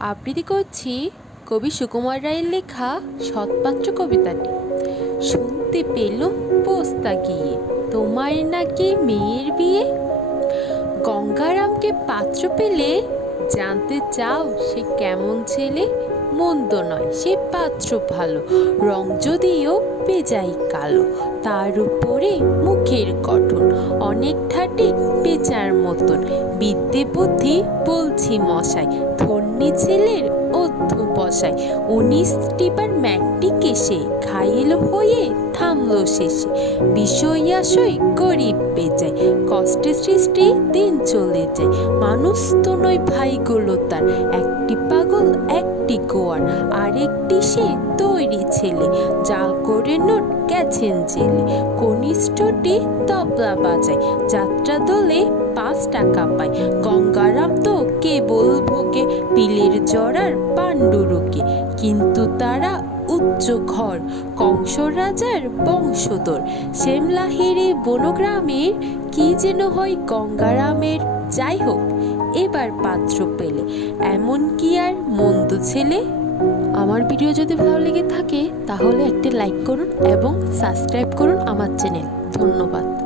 আবৃত্তি করছি কবি সুকুমার রায়ের লেখা সৎপাত্র কবিতাটি। শুনতে পেলুম পোস্তা গিয়ে, তোমার নাকি মেয়ের বিয়ে? গঙ্গারামকে পাত্র পেলে জানতে চাও সে কেমন ছেলে? মন্দ নয়, সে পাত্র ভালো, রং যদিও বেজাই কালো, তার উপরে মুখের গঠন অনেক ঠাটে পেঁচার মতন। বিদ্যে বুদ্ধি বলছি মশাই, ধন্যী ছেলের অধ্য বসায় উনিশ টিপার ম্যাকটি কেসে খাইল হয়ে থামলো শেষে। বিষয় আশয় গরিব বেচায় কষ্টে সৃষ্টি দিন চলে যায়। মানুষ তো নয় ভাইগুলো তার, একটি পাগল একটি গোয়ার আরেকটি সে তৈরি ছেলে জাল করে নোট গেছেন জেলে। কনিষ্ঠটি তবলা বাজায়, যাত্রা দলে পাঁচ টাকা পায়। গঙ্গারাম তো কেবল ভোগে, পিলের জড়ার পাণ্ডুরুকে কিন্তু তারা উচ্চ ঘর কংস রাজার বংশধর। শ্যামলাহিরি বনগ্রামের, কি যেন হয় গঙ্গারামের? যাই হোক এবার পাত্র পেলে। এমন কি আর মন্দ ছেলে? আমার ভিডিও যদি ভালো লেগে থাকে, তাহলে একটি লাইক করুন এবং সাবস্ক্রাইব করুন আমার চ্যানেল ধন্যবাদ।